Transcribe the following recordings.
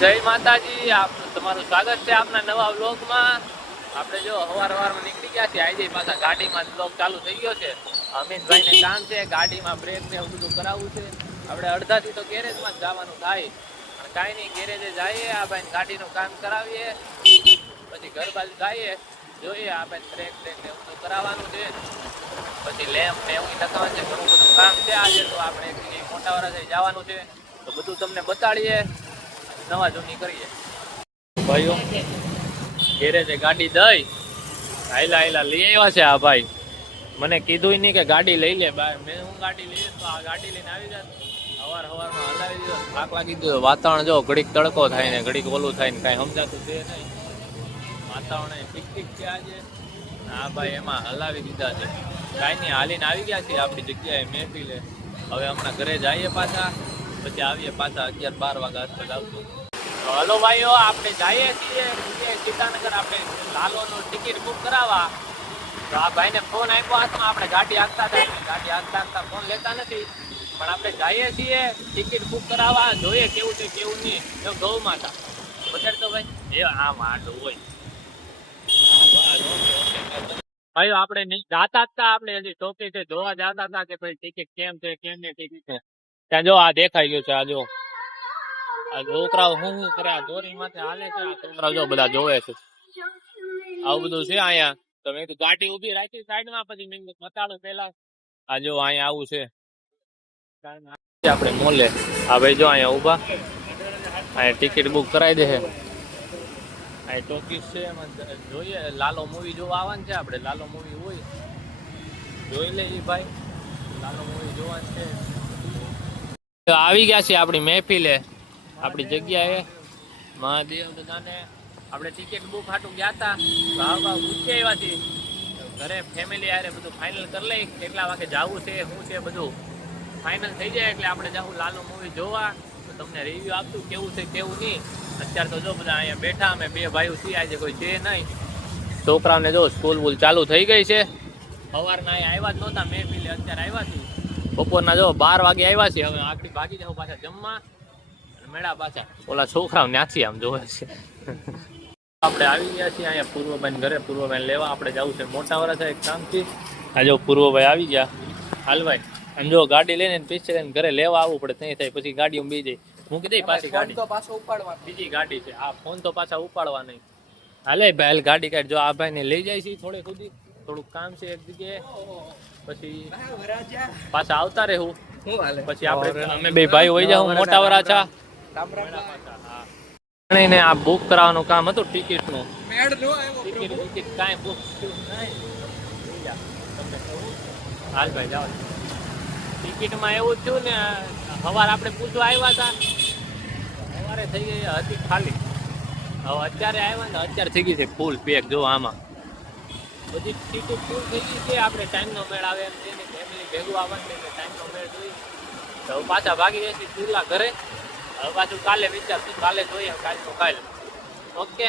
જય માતાજી, તમારું સ્વાગત છે આપના નવા વ્લોગમાં. આપણે જો સવારમાં નીકળી ગયા છે. આજે પાછા ગાડીમાં વ્લોગ ચાલુ થઈ ગયો છે. અમિતભાઈને કામ છે ગાડીમાં બ્રેક ને એવું બધું કરાવવું છે. આપણે અડધાથી તો ગેરેજમાં જ જવાનું થાય, અને કાંઈ નહીં, ગેરેજે જઈએ, આ ભાઈ ગાડીનું કામ કરાવીએ, પછી ઘર બાજુ જઈએ, જોઈએ આ ભાઈ બ્રેક ને એવું બધું કરાવવાનું છે, પછી લેમ્પ ને એવું ટકાવવાનું છે. ઘણું બધું કામ છે આજે. તો આપણે મોટા વરાથી જવાનું છે, તો બધું તમને બતાડીએ, નવા જૂની કરીએ. ભાઈઓ ગેરેજે ગાડી દઈ હાઈલા લઈ આવ્યા છે. આ ભાઈ મને કીધું નહીં કે ગાડી લઈ લે. મેં હું ગાડી લઈએ તો આ ગાડી લઈને આવી જાય. સવારમાં હલાવી દીધો, થાક લાગી ગયો. વાતાવરણ જો ઘડીક તડકો થાય ને ઘડીક ઓલું થાય ને કાંઈ સમજાતું છે નહીં. વાતાવરણ ઠીક છે આજે. હા ભાઈ એમાં હલાવી દીધા છે. કાંઈ નહીં, હાલીને આવી ગયા છીએ આપણી જગ્યાએ મહેફિલે. હવે હમણાં ઘરે જઈએ પાછા, પછી આવીએ પાછા 11-12 વાગ્યા આસપાસ આવશું. હલો ભાઈઓ, આપણે જઈએ છીએ સીતાનગર. આપણે લાલોનું ટિકિટ બુક કરાવવા. તો આ ભાઈને ફોન આપ્યો હાથમાં. આપણે ગાડી હાંકતા ફોન લેતા નથી, પણ આપણે જઈએ છીએ ટિકિટ બુક કરાવવા. જોઈએ કેવું છે કેવું નહીં. એમ ગૌ માતા બજાર તો ભાઈ એ આમ આડું હોય. ભાઈઓ આપણે જાતા હતા, આપણે હજી ચોકી છે જોવા જતા હતા કે ભાઈ ટિકિટ કેમ છે કેમ ની ટિકિટ છે. ત્યાં જો આ દેખાઈ ગયું છે. આ જો આ છોકરાઓ શું કરે, આ દોરી માથે હાલે છે. આ છોકરાઓ જો બધા જોવે છે. આવું બધું છે અહીંયા. તો મેં કીધું ગાડી ઉભી રાખી સાઈડમાં, પછી મેં બતાડું પેલા. આ જો અહીંયા આવું છે આપણે મોલે. આ ભાઈ જો અહીંયા ઉભા, અહીંયા ટિકિટ બુક કરાવી દે છે. આ ટોકીસ છે, એમાં જોઈએ લાલો મૂવી જોવા આવવાનું છે. આપણે લાલો મૂવી હોય જોઈ લઈએ ભાઈ. લાલો મૂવી જોવાનું છે. આવી ગયા છે આપણી મહેફિલે, આપણી જગ્યાએ મહાદેવ દાદાને. આપણે ટિકિટ બુક હાટું ગયા હતા, ભાવ પૂછી આવ્યા છીએ. ઘરે ફેમિલી આરે બધું ફાઇનલ કરી લઈ, કેટલા વાગે જવું છે શું છે બધું ફાઇનલ થઈ જાય એટલે આપણે જાવું લાલો મૂવી જોવા. તો તમને રિવ્યુ આપતું કેવું છે કેવું નહીં. અત્યારે તો જો બધા અહીંયા બેઠા, અમે બે ભાઈઓ છીએ, આજે કોઈ છે નહીં. છોકરાઓને જો સ્કૂલ વૂલ ચાલુ થઈ ગઈ છે. સવારના અહીંયા આવ્યા જ નહોતા મહેફિલે, અત્યારે આવ્યા છીએ. બપોરના જો 12 વાગે આવ્યા છે. હવે આખડી ભાગી જાવ પાછા જમવા, મેળા પાછા ઓલા છોકરાઓ ન્યાથી આમ જોવે છે. આપણે આવી ગયા છીએ અહીંયા પૂર્વભાઈ ઘરે. પૂર્વભાઈ લેવા આપણે જવું છે મોટા વરાછા એક કામથી. આ જો પૂર્વભાઈ આવી ગયા. હાલભાઈ આમ જો ગાડી લઈને પીછે લઈને ઘરે લેવા આવવું પડે, ત્યાં થાય પછી ગાડીઓ બી જાય. મૂકી દઈ પાછી ગાડી, તો પાછો ઉપાડવા બીજી ગાડી છે. આ ફોન તો પાછા ઉપાડવા નહીં. હાલે ભાઈ ગાડી કાઢ. જો આ ભાઈ ને લઈ જાય છે થોડે સુધી, થોડુંક કામ છે એક જગ્યાએ, પછી પાછા આવતા રહેવું. પછી આપણે અમે બે ભાઈ હોય જાવ મોટા વરાછા. ને આ બુક કરાવવાનું કામ હતું ટિકિટ નું. ટિકિટ કાંઈ બુક હાલ ભાઈ જાઓ. ટિકિટમાં એવું થયું ને, સવારે આપણે પૂછવા આવ્યા હતા, સવારે થઈ ગઈ હતી ખાલી. હવે અત્યારે આવ્યા ને અત્યારે થઈ ગઈ છે ફૂલ પેક. જો આમાં બધી ટિકિટ ફૂલ થઈ ગઈ છે. આપણે ટાઈમનો મેળ આવે એમ છે ને, ફેમિલી ભેગું આવવાનું એટલે ટાઈમનો મેળ જોઈ. તો પાછા ભાગી જઈશું ચૂલા ઘરે. હવે પાછું કાલે વિચારશું, કાલે જોઈએ કાલનું કાલ. ઓકે,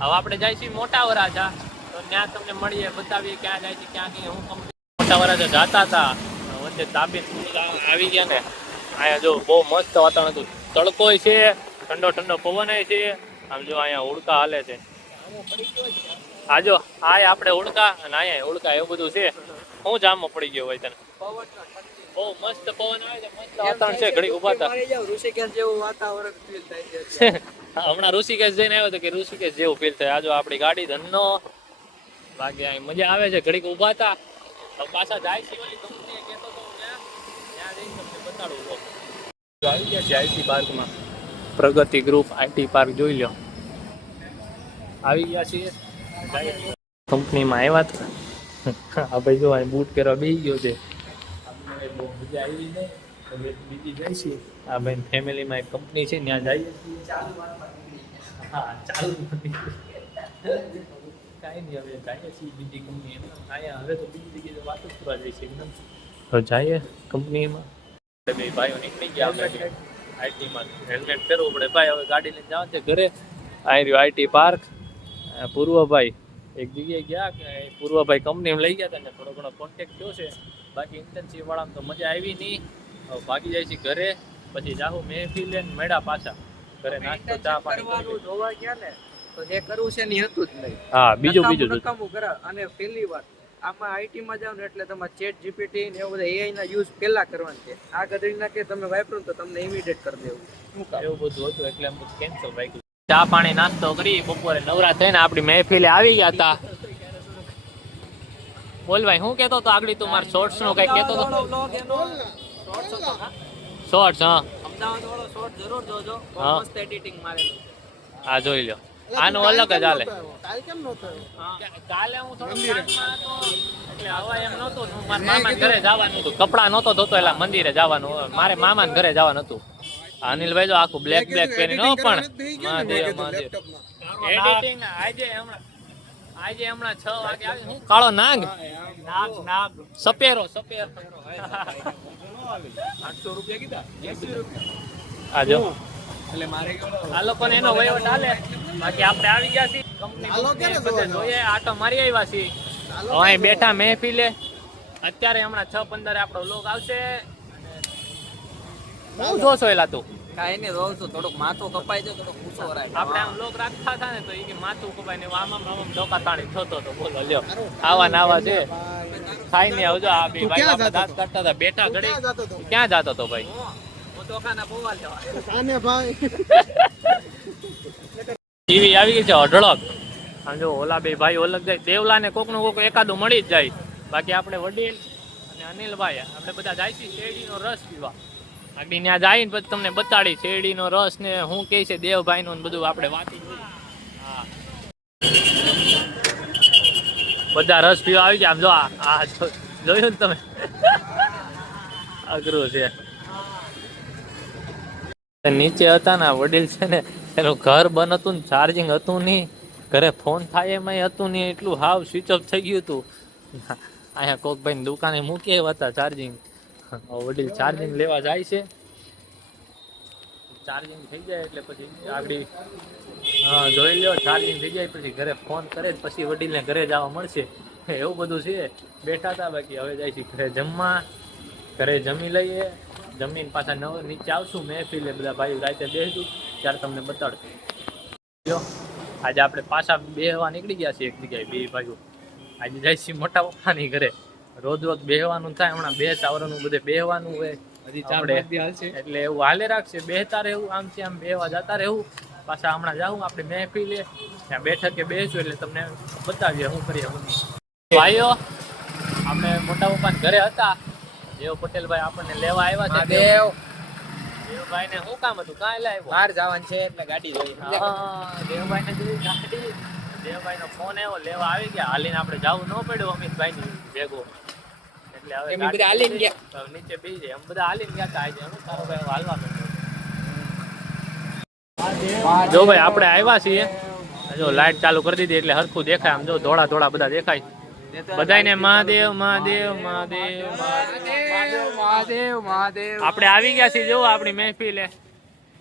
હવે આપણે જઈશું મોટા વરાછા. તો ત્યાં તમને મળીએ, બતાવીએ ક્યાં જાય છે ક્યાં નહીં. હું મોટા વરાછા જતા હતા, વચ્ચે તાપી આવી ગયા ને. અહીંયા જો બહુ મસ્ત વાતાવરણ હતું. તડકોય છે, ઠંડો ઠંડો પવન છે. આમ જો અહીંયા ઉડકા હાલે છે. આ જો આ આપણે ઉડકા, અને અહીંયા ઉડકા, એવું બધું છે. શું જામમાં પડી ગયો હોય તને? બહુ મસ્ત પવન આવે છે, મસ્ત વાતાવરણ છે. ઘડી ઉભા હતા, ઋષિકેશ જેવું વાતાવરણ ફીલ થાય છે. હમણાં ઋષિકેશ જઈને આવ્યો તો કે ઋષિકેશ જેવું ફીલ થાય. આ જો આપણી ગાડી ધનનો બાકી અહીં મજા આવે છે. ઘડીક ઉભા હતા, પાછા જાય છે ઓલી કંપની કહેતો તો ત્યાં જઈને તમને બતાડું. આવી ગયા છે આઈટી પાર્કમાં. પ્રગતિ ગ્રુપ આઈટી પાર્ક જોઈ લો. આવી ગયા છીએ કંપનીમાં. આવ્યા હતા આ ભાઈ જો અહીં બૂટ પહેરવા બેસી ગયો છે. બહુ મજા આવી ને, બીજી જાય છે. આ ભાઈ ફેમિલીમાં એક કંપની છે, ત્યાં જઈએ છીએ. હા ચાલુ કાંઈ નહીં, હવે જઈએ છીએ બીજી કંપની. અહીંયા હવે તો બીજી જગ્યાએ વાત જ કરવા જઈએ છીએ એકદમ. તો જઈએ કંપનીમાં. બે ભાઈઓ નીકળી ગયા આપણે આઈટીમાં. હેલ્મેટ પહેરવું પડે ભાઈ. હવે ગાડી લઈને જવાનું છે ઘરે. આ રહ્યું આઈટી પાર્ક. પૂર્વભાઈ એક જગ્યાએ ગયા, કે પૂર્વભાઈ કંપનીમાં લઈ ગયા હતા ને થોડો ઘણો કોન્ટેક્ટ થયો છે. બાકી ઇન્ટર્નશીપ વાળામાં તો મજા આવી નહીં. ભાગી જાય છે ઘરે. પછી જાહું મહેફિલ લઈને મેળા પાછા. ઘરે નાસ્તો ચા પાણી કરવાનું જોવા ગયા ને તો જે કરવું છે ને હતું જ નહીં. હા બીજું બીજું નકામું કરે. અને પહેલી વાર આમાં આઈટી માં જાવ ને એટલે તમારે ચેટ જીપીટી ને એવું બધા એઆઈ ના યુઝ પહેલા કરવાનું છે. આ ગધડીના કે તમે વાપરો તો તમને ઇમિડિયેટ કરી દેવું. શું કામ? એવું બધું હતું એટલે એમ કેન્સલ થઈ ગયું. ચા પાણી નાસ્તો કરી બપોરે નવરા થઈને આપણી મહેફિલે આવી ગયા હતા. બોલ ભાઈ હું કેતો તો આગળ તું મારા શોર્ટ્સ નું કઈ કેતો તો? શોર્ટ્સ હા અમદાવાદ વાળો શોર્ટ જરૂર જોજો. હા. મસ્ત એડિટિંગ મારેલું. હા જોઈ લો. આનું અલગ જ હાલે. હા. કાલે હું થોડો કામમાં હતો એટલે હવા એમ નહોતું. હું મારા મામાના ઘરે જવાનું હતું. કપડા નહોતો ધોતો એટલે મંદિરે જવાનું. મારે મામાના ઘરે જવાનું હતું. અનિલભાઈ તો આખું બ્લેક પહેરીને હો પણ મહાદેવ મહાદેવ એડિટિંગ આજે હમણાં 6 વાગે આવી. હું કાળો નાગ નાગ સપેરો 800 રૂપિયા કીધા 80 રૂપિયા. આજો એટલે મારે આ લોકોને એનો વહીવટ હાલે. બાકી આપણે આવી ગયા છીએ કંપની બધે જોઈએ આટો મારી આવ્યા છીએ. અહીં બેઠા મહેફિલે અત્યારે હમણાં 6:15 આપણો વ્લોગ આવશે. હું જોશો એલા તું કાંઈ નહીં રોજ તો થોડુંક માથું કપાઈ જાય થોડુંક ઊંચો રાખ. આપણે આમ લોક રાખતા હતા ને તો એ કે માથું કપાય ને આમ ડોકા તાણી થતો તો બોલો લ્યો આવા નાવા છે ખાઈ ને આવજો. આ બે ભાઈ આપણે દાંત કાઢતા હતા બેઠા ઘડી. ક્યાં જાતો તો ભાઈ? હું દોકાના બોવાલ જવા. ટીવી આવી ગઈ છે અઢળક. આમ જો ઓલા બે ભાઈ ઓલગ જાય દેવલા ને કોક નું કોક એકાદું મળી જ જાય. બાકી આપણે વડીલ અને અનિલભાઈ આપણે બધા જાય છે શેરડીનો રસ પીવા. આગળ ત્યાં જાય ને પછી તમને બતાડી શેરડીનો રસ ને શું કહે છે દેવભાઈ નું બધું આપણે વાંચી. હા બધા રસ પીવા આવી જાય. આમ જો આ જોયું ને તમે અઘરું છે. નીચે હતા ને વડીલ છે ને એનું ઘર બંધ હતું ને ચાર્જિંગ હતું નહીં. ઘરે ફોન થાય એમાં હતું નહીં. એટલું હાવ સ્વિચ ઓફ થઈ ગયું હતું. અહીંયા કોક ભાઈ દુકાને મૂકી આવ્યા હતા ચાર્જિંગ. વડીલ ચાર્જિંગ લેવા જાય છે. ચાર્જિંગ થઈ જાય એટલે પછી આગળ હા જોઈ લો ચાર્જિંગ થઈ જાય પછી ઘરે ફોન કરે પછી વડીલને ઘરે જવા મળશે. એવું બધું છે. બેઠા હતા બાકી હવે જાય છે ઘરે જમવા. ઘરે જમી લઈએ. જમીન પાછા નીચે આવશું મહેફિલે બધા ભાઈ રાતે બેસું ત્યારે તમને બતાડશું. આજે આપણે પાછા બેહવા નીકળી ગયા છીએ એક જગ્યાએ બે ભાઈઓ. આજે જાય છે મોટા પપ્પાની ઘરે. રોજ રોજ બેહવાનું થાય. હમણાં 2 ચાવરનું બધે બેહવાનું હોય હજી આપણે. 4-5 દી હાલશે. એટલે એવું હાલે રાખશે. બેહતા રહેવું આમ છે આમ બેહવા જતા રહેવું. પાછા હમણાં જાઉં આપણે મહેફિલે ત્યાં બેઠકે બેસું એટલે તમને બતાવીએ શું કરીએ હું. ભાઈઓ આપણે મોટા પપ્પાના ઘરે હતા. દેવ પટેલભાઈ આપણને લેવા આવ્યા છે. દેવભાઈ ને શું કામ હતું? કાંઈ લાવ્યો? બહાર જવાનું છે એટલે ગાડી જોઈ. દેવભાઈ ને જોઈ ગાડી. દેવભાઈ નો ફોન આવ્યો લેવા આવી ગયા. હાલીને આપણે જવું ન પડ્યું અમિતભાઈ ની ભેગો. એટલે હવે બધા હાલીને ગયા. નીચે બેસી જાય. એમ બધા હાલીને ગયા હતા. આજે હું તારો ભાઈ હાલવા માંડ્યો. જો ભાઈ આપણે આવ્યા છીએ. જો લાઈટ ચાલુ કરી દીધી એટલે હરખું દેખાય. આમ જો ધોળા ધોળા બધા દેખાય. બધાને મહાદેવ મહાદેવ મહાદેવ મહાદેવ મહાદેવ. આપણે આવી ગયા છીએ. જો આપણી મહેફિલે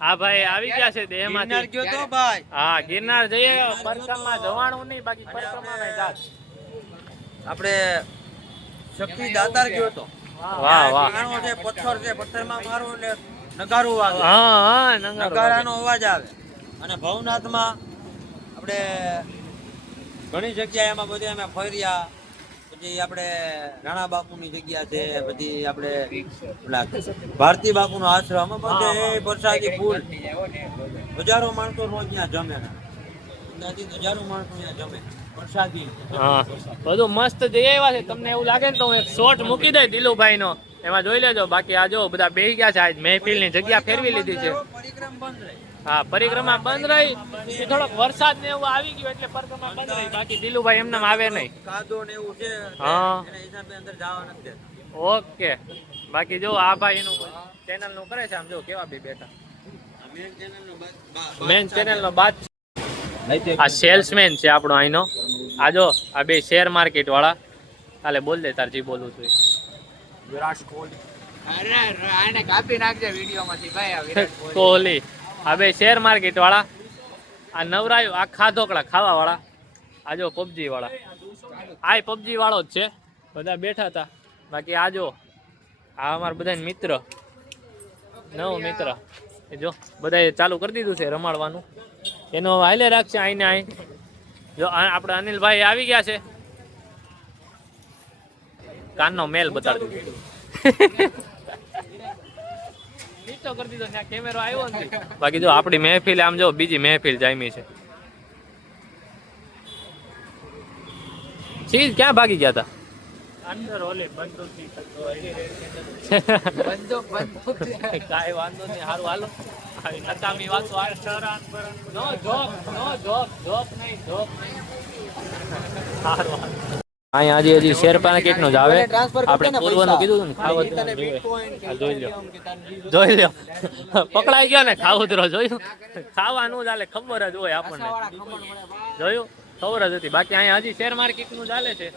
હા ભાઈ આવી ગયા છે દેહમાંથી. ગયો તો ભાઈ. હા ગિરનાર જઈએ. પરક્રમા જવાનું નહીં બાકી પરક્રમા જાત. આપણે શક્તિ દાતાર ગયો તો. વાહ વાહ. કાણો છે પથ્થર છે પથ્થરમાં મારો એટલે નગારું વાગે. હા હા નગારાનો અવાજ આવે. અને ભવનાથમાં આપણે ઘણી જગ્યાએ એમાં બધે અમે ફર્યા. પછી આપણે રાણા બાપુની જગ્યા છે. પછી આપણે ભારતી બાપુનો આશ્રમ બધે પ્રસાદી ફૂલ. હજારો માણસો રોજ ત્યાં જમે. હજારો માણસો ત્યાં જમે પ્રસાદી. હા બધું મસ્ત જઈ આવ્યા છે. તમને એવું લાગે ને તો હું એક શોર્ટ મૂકી દઈ દિલુભાઈ નો એમાં જોઈ લેજો. બાકી આ જો બધા બેસી ગયા છે. આજ મહેફિલ ની જગ્યા ફેરવી લીધી છે. પરિક્રમ બંધ રહે. હા પરિક્રમા બંધ રહી. એ થોડોક વરસાદ ને એવું આવી ગયું એટલે પરિક્રમા બંધ રહી. બાકી દિલુભાઈ એમને આવે નહીં. કાદો ને એવું છે. હા એના હિસાબે અંદર જવા નથી દેતા. ઓકે. બાકી જો આ ભાઈ એનું ચેનલ નું કરે છે. આમ જો કેવા બી બેઠા. મેન ચેનલ નો બાદ આ સેલ્સમેન છે આપણો અહીંનો. આ જો આ બે શેર માર્કેટ વાળા. કાલે બોલ દે તાર જે બોલવું છું. વિરાટ કોહલી. અરે આને કાપી નાખજે વિડિયોમાંથી ભાઈ. આ વિરાટ કોહલી. આ બે શેર માર્કેટ વાળા. આ નવરાયો આ ખાધોકડા ખાવા વાળા. આ જો પબજી વાળા. આ પબજી વાળો જ છે. બધા બેઠા હતા. બાકી આ જો આ અમારા બધા મિત્ર નવો મિત્ર એ જો બધાએ ચાલુ કરી દીધું છે રમાડવાનું. એનો હાલે રાખશે આઈને આઈ. જો આપણા અનિલભાઈ આવી ગયા છે. કાનનો મેલ બતાડી દીધો. નીચો કરી દીધો ત્યાં કેમેરો આવ્યો નથી. બાકી જો આપણી મહેફિલ આમ જો બીજી મહેફિલ જામી છે. ચીજ ક્યાં ભાગી ગયા હતા? અંદર ઓલે બંદૂકની કાંઈ વાંધો નહીં, સારું હાલો. આવી નકામી વાતો આવે. નો જોક નહીં. સારું અહીંયા હજી શેરપાના કેક નો જ આવે. આપણે પૂર્વનું કીધું ને ખાવત જોઈ લ્યો. પકડાઈ ગયો ને ખાવતરો જોયું. ખાવાનું જ હાલે, ખબર જ હોય આપણને. જોયું, ખબર જ હતી. બાકી અહીંયા હજી શેર માર્કેટ નું ચાલે છે.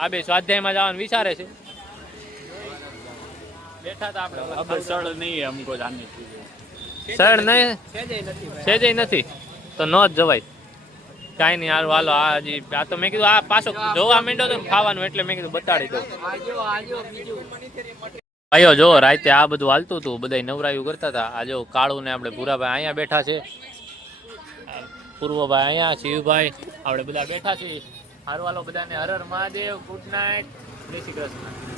આ બે સ્વાધ્યાયમાં જવાનું વિચારે છે. બેઠા હતા આપણે. સળ નહીં અમકો જાની સળ નહીં, સેજે નથી તો ન જ જવાય. કાંઈ નહીં, હારું હાલો. આ હજી આ તો મેં કીધું આ પાછો જોવા માંડ્યો તો ખાવાનું, એટલે મેં કીધું બતાડી દઉં. ભાઈઓ જો રાતે આ બધું હાલતું હતું, બધા નવરાયું કરતા હતા. આ જો કાળું ને આપણે ભૂરાભાઈ અહીંયા બેઠા છે, પૂર્વભાઈ અહીંયા, શિવભાઈ આપણે બધા બેઠા છીએ. હારું હાલો બધાને હર હર મહાદેવ, ગુડ નાઇટ, જય શ્રી કૃષ્ણ.